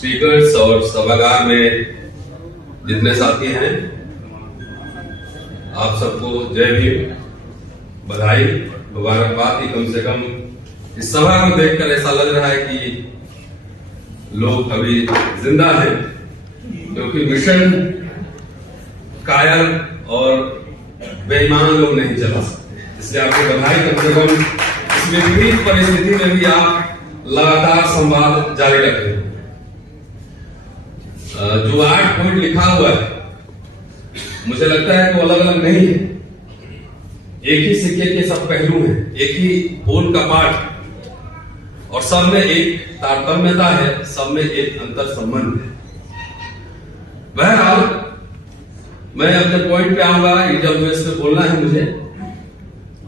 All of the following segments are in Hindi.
स्पीकर्स और सभागार में जितने साथी हैं, आप सबको जय भीम, बधाई, मुबारकबाद। कम से कम इस सभा को देखकर ऐसा लग रहा है कि लोग अभी जिंदा हैं, क्योंकि मिशन कायर और बेईमान लोग नहीं चला सकते। इसलिए आपको बधाई। कम से कम इस विपरीत परिस्थिति में भी आप लगातार संवाद जारी रखें। जो 8 पॉइंट लिखा हुआ है, मुझे लगता है कि वो अलग अलग नहीं है, एक ही सिक्के के सब पहलू हैं, एक ही पोल का पाठ, और सब में एक तारतम्यता है, सब में एक अंतर संबंध है। बहरहाल मैं अपने पॉइंट पे आऊंगा। ईडब्ल्यूएस पे बोलना है मुझे,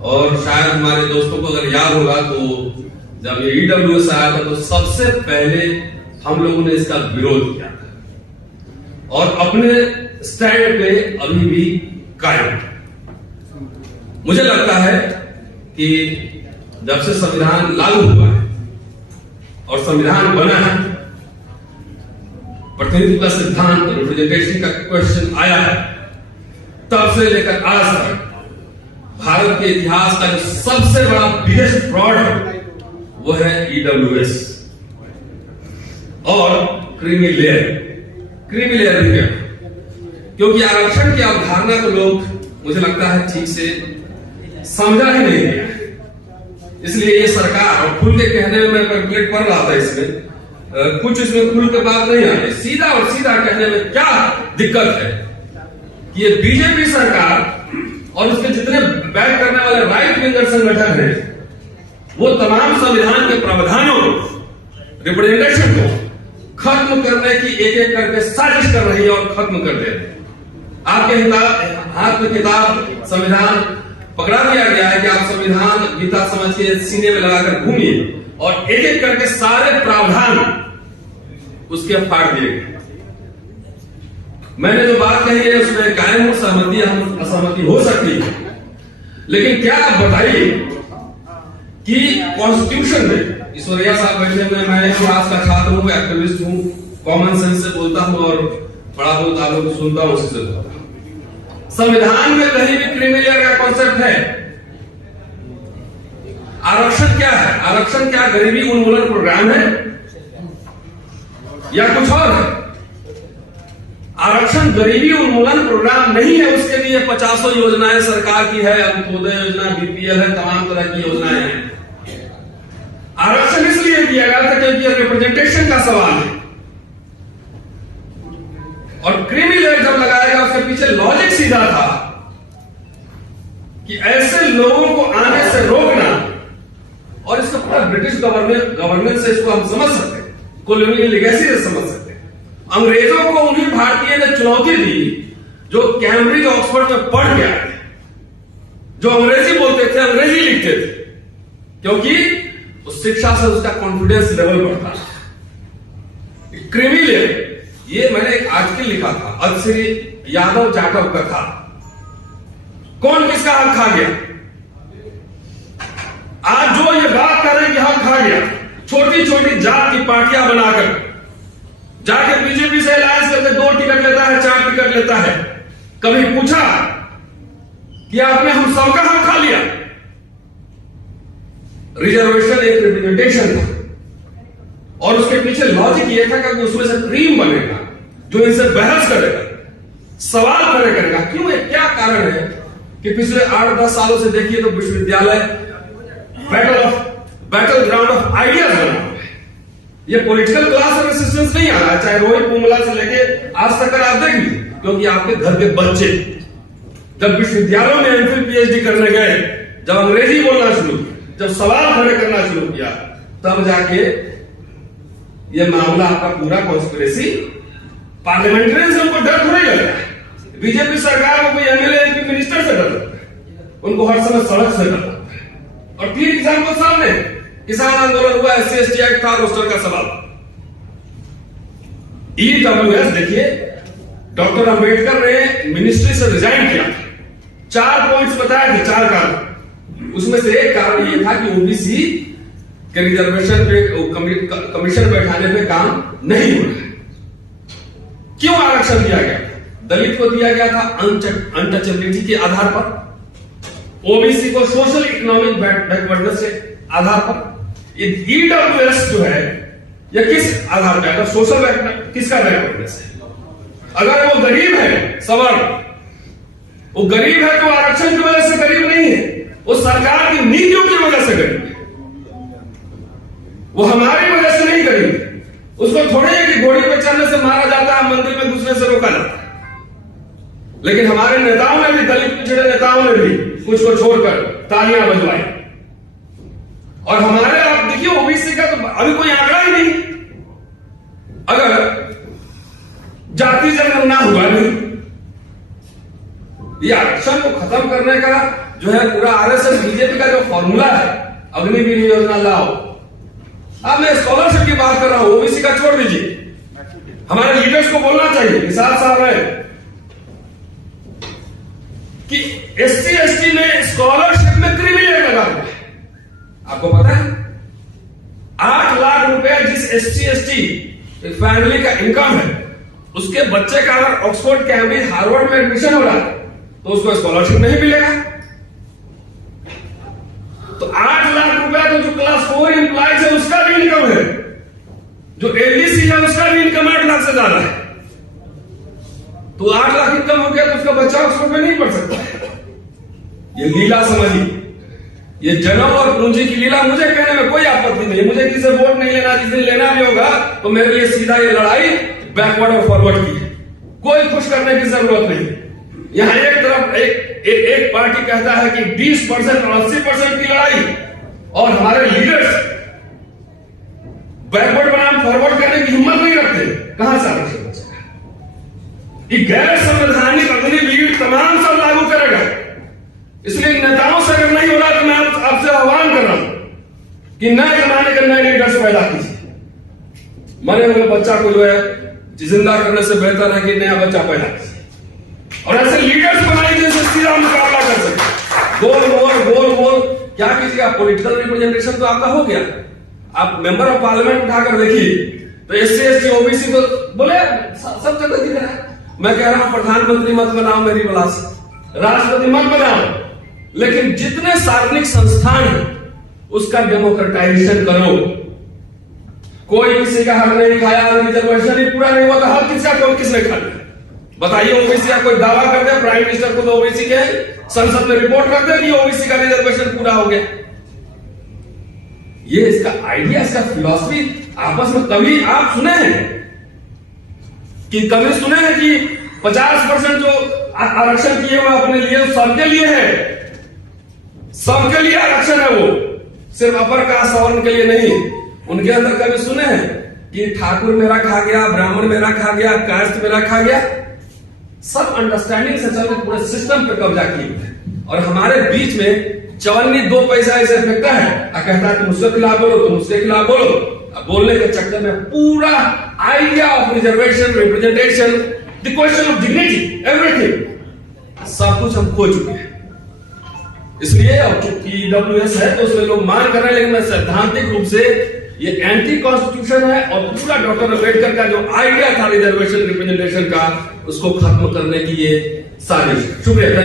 और शायद हमारे दोस्तों को अगर याद होगा तो जब ये ईडब्ल्यूएस आया था तो सबसे पहले हम लोगों ने इसका विरोध किया था, और अपने स्टैंड पे अभी भी कायम। मुझे लगता है कि जब से संविधान लागू हुआ है और संविधान बना है, प्रतिनिधित्व का सिद्धांत, रिप्रेजेंटेशन का क्वेश्चन आया है, तब से लेकर आज तक भारत के इतिहास का जो सबसे बड़ा बिगेस्ट फ्रॉड है वो है ईडब्ल्यूएस और क्रीमी लेयर भी है, क्योंकि आरक्षण की अवधारणा को लोग, मुझे लगता है, ठीक से समझा ही नहीं गया। इसलिए ये सरकार, और खुल के कहने में मैं कैलकुलेट पढ़ रहा था, इसमें कुछ इसमें खुल के बात नहीं आ रही, सीधा और सीधा कहने में क्या दिक्कत है कि ये बीजेपी सरकार और उसके जितने बैक करने वाले राइट विंगर संगठन हैं, वो तमाम संविधान के प्रावधानों को, रिप्रेजेंटेशन को खत्म करने की एक एक करके साजिश कर रही है और खत्म कर दे रही है। आपके हाथ में किताब संविधान पकड़ा दिया गया है कि आप संविधान गीता समझ के सीने में लगाकर घूमिए, और एक एक करके सारे प्रावधान उसके फाड़ दिए गए। मैंने जो बात कही है उसमें कायम हो, सहमति हम असहमति हो सकती है, लेकिन क्या आप बताइए कि कॉन्स्टिट्यूशन में, ईश्वरिया साहब बैठे हुए, मैं इतिहास का छात्र हूं, एक्टिविस्ट हूं, कॉमन सेंस से बोलता हूं और बड़ा बहुत आलोक सुनता हूं, उसी से बोलता हूं। संविधान में कहीं भी क्रीमी लेयर का कॉन्सेप्ट है? आरक्षण क्या है? आरक्षण क्या गरीबी उन्मूलन प्रोग्राम है या कुछ और है? आरक्षण गरीबी उन्मूलन प्रोग्राम नहीं है। उसके लिए 50 योजनाएं सरकार की है, अंत्योदय योजना, बीपीएल है, तमाम तरह की योजनाएं हैं। आरक्षण इसलिए दिया गया था क्योंकि रिप्रेजेंटेशन का सवाल है, और क्रीमी लेयर जब लगाएगा उसके पीछे लॉजिक सीधा था कि ऐसे लोगों को आने से रोकना, और इसका पूरा ब्रिटिश गवर्नेंस से इसको हम समझ सकते हैं, कॉलोनियल लेगेसी से समझ सकते हैं। अंग्रेजों को उन्हीं भारतीय ने चुनौती दी जो कैम्ब्रिज ऑक्सफोर्ड में पढ़ के आए थे, जो अंग्रेजी बोलते थे, अंग्रेजी लिखते थे, क्योंकि उस शिक्षा से उसका कॉन्फिडेंस लेवल बढ़ता है। क्रीमी लेयर, ये मैंने एक आर्टिकल लिखा था, अक्षरी यादव जाटव का था। कौन किसका हक खा गया? आज जो ये बात कर रहे हैं कि हक खा गया, छोटी छोटी जात की पार्टियां बनाकर जाके बीजेपी से अलायंस करके 2 टिकट लेता है, 4 टिकट लेता है। कभी पूछा कि आपने हम सबका हक खा लिया? रिजर्वेशन एक रिप्रेजेंटेशन था, और उसके पीछे लॉजिक ये था कि उसमें से क्रीम बनेगा जो इनसे बहस करेगा, सवाल करेगा। क्यों है? क्या कारण है कि पिछले 8-10 सालों से देखिए तो विश्वविद्यालय बैटल ग्राउंड ऑफ आइडियाज बना हुआ है। ये पॉलिटिकल क्लास और रेसिस्टेंस नहीं आ रहा है, चाहे रोहित पूमला से लेके आज तक आप देख लीजिए, क्योंकि आपके घर के बच्चे जब विश्वविद्यालयों में एमफिल पीएचडी करने गए, जब अंग्रेजी बोलना शुरू किया, जब सवाल खड़े करना शुरू किया, तब जाके ये मामला आपका पूरा कॉन्स्पिरेसी, पार्लियामेंटेरियन से उनको डर थोड़ी लग रहा है। बीजेपी सरकार को कोई एमएलए एमपी मिनिस्टर से डर लगता है, उनको हर समय सड़क से डर लगता है। और फिर एग्जाम्पल सामने, किसान आंदोलन हुआ, SC/ST एक्ट था, रोस्टर का सवाल। ईडब्ल्यूएस देखिए, डॉक्टर अंबेडकर ने मिनिस्ट्री से रिजाइन किया, 4 पॉइंट्स बताए थे, 4 कारण। उसमें से एक कारण ये था कि ओबीसी के रिजर्वेशन पे कमीशन बैठाने पे काम नहीं हो रहा है। क्यों आरक्षण दिया गया? दलित को दिया गया था अनटचेबिलिटी के आधार पर, ओबीसी को सोशल इकोनॉमिक बैकवर्डनेस के आधार पर। ये ईडब्ल्यूएस जो है ये किस आधार पर? अगर सोशल किसका बैकवर्डनेस है? अगर वो गरीब है, सवर्ण, वो गरीब है तो आरक्षण की वजह से गरीब नहीं है, वो सरकार की नीतियों की वजह से गरीब है, वो हमारी वजह से नहीं गरीब है। उसको थोड़े है कि घोड़ी पे चढ़ने से मारा जाता है, मंदिर में घुसने से रोका जाता है। लेकिन हमारे नेताओं ने भी, दलित पिछड़े नेताओं ने भी कुछ को छोड़कर तालियां बजवाई। और हमारे, आप देखिए ओबीसी का तो अभी कोई आंकड़ा ही नहीं। अगर जाति जनगणना हुआ नहीं, ये आरक्षण को खत्म करने का जो है पूरा आरएसएस बीजेपी का जो फॉर्मूला है, अग्निवीर योजना लाओ। अब मैं स्कॉलरशिप की बात कर रहा हूं, ओबीसी का छोड़ दीजिए, हमारे लीडर्स को बोलना चाहिए, निसार साहब है, कि एससी एसटी ने स्कॉलरशिप में क्रीमी लेयर लगा हुआ है। आपको पता है 8 लाख रुपए जिस एससी एसटी फैमिली का इनकम है, उसके बच्चे का अगर ऑक्सफोर्ड, कैम्ब्रिज, हार्वर्ड में एडमिशन हो रहा है तो उसको स्कॉलरशिप नहीं मिलेगा। तो 8 लाख रुपए तो जो क्लास 4 एम्प्लॉइज है उसका भी इनकम है, जो एलडीसी है उसका भी इनकम 8 लाख से ज्यादा है। तो 8 लाख इनकम हो गया तो उसका बच्चा ऑक्सफोर्ड में नहीं पढ़ सकता। ये लीला समझिए, ये जन्म और पूंजी की लीला। मुझे कहने में कोई आपत्ति नहीं, मुझे किसी से वोट नहीं लेना, जिस दिन लेना भी होगा तो मेरे लिए सीधा ये लड़ाई बैकवर्ड और फॉरवर्ड की है, कोई खुश करने की जरूरत नहीं। यहां एक तरफ एक पार्टी कहता है कि 20% और 80% की लड़ाई, और हमारे लीडर्स बैकवर्ड बनाम फॉरवर्ड करने की हिम्मत नहीं रखते। कहां से आरक्षण बचेगा? ये गैर संवैधानिक अग्निवीर तमाम सब लागू करेगा। इसलिए नेताओं से अगर नहीं हो रहा तो मैं आपसे आह्वान कर रहा हूं कि नए जमाने के नए लीडर्स पैदा कीजिए। मरे हुए बच्चा को जो है जिंदा करने से बेहतर है कि नया बच्चा पैदा कीजिए, और ऐसे लीडर्स बनाइए जिनसे सीधा मुकाबला कर सके। गोल क्या कीजिएगा? पॉलिटिकल रिप्रेजेंटेशन तो आपका हो गया, आप मेंबर ऑफ पार्लियामेंट उठाकर देखिए तो एससी एसटी ओबीसी तो बोले सब जगह दिख रहा है। मैं कह रहा हूं प्रधानमंत्री मत बनाओ मेरी बलास, राष्ट्रपति मत बनाओ, लेकिन जितने सार्वजनिक संस्थान है उसका डेमोक्रेटाइजेशन करो। कोई किसी का हक नहीं खाया, रिजर्वेशन ही पूरा नहीं हुआ तो हक किसका, कौन किसने खा लिया? बताइए। ओबीसी का कोई दावा करते हैं, प्राइम मिनिस्टर खुद ओबीसी के संसद में रिपोर्ट करते हैं कि ओबीसी का रिजर्वेशन पूरा हो गया। ये इसका आइडिया, इसका फिलॉसफी आपस में कभी आप सुने हैं कि 50% जो आरक्षण किए हुए अपने लिए सबके लिए है, सबके लिए आरक्षण है, वो सिर्फ अपर कास्ट सवर्ण के लिए नहीं। उनके अंदर कभी सुने हैं कि ठाकुर मेरा खा गया, ब्राह्मण मेरा खा गया, कास्ट मेरा खा गया? सब अंडरस्टैंडिंग से चलते पूरे सिस्टम पे कब्जा किए हुए, और हमारे बीच में चवन्नी 2 पैसा ऐसे फेंकता है और कहता है तुम उसके खिलाफ बोलो, तुम उसके खिलाफ बोलो। अब बोलने के चक्कर में पूरा idea of reservation, representation, the question of dignity, everything, सब कुछ हम खो चुके हैं। इसलिए अब चूंकि ईडब्ल्यूएस है तो उसमें लोग मांग कर रहे हैं, लेकिन मैं सैद्धांतिक रूप से ये एंटी कॉन्स्टिट्यूशन है, और पूरा डॉक्टर अम्बेडकर का जो आइडिया था रिजर्वेशन रिप्रेजेंटेशन का, उसको खत्म करने की ये साजिश। शुक्रिया।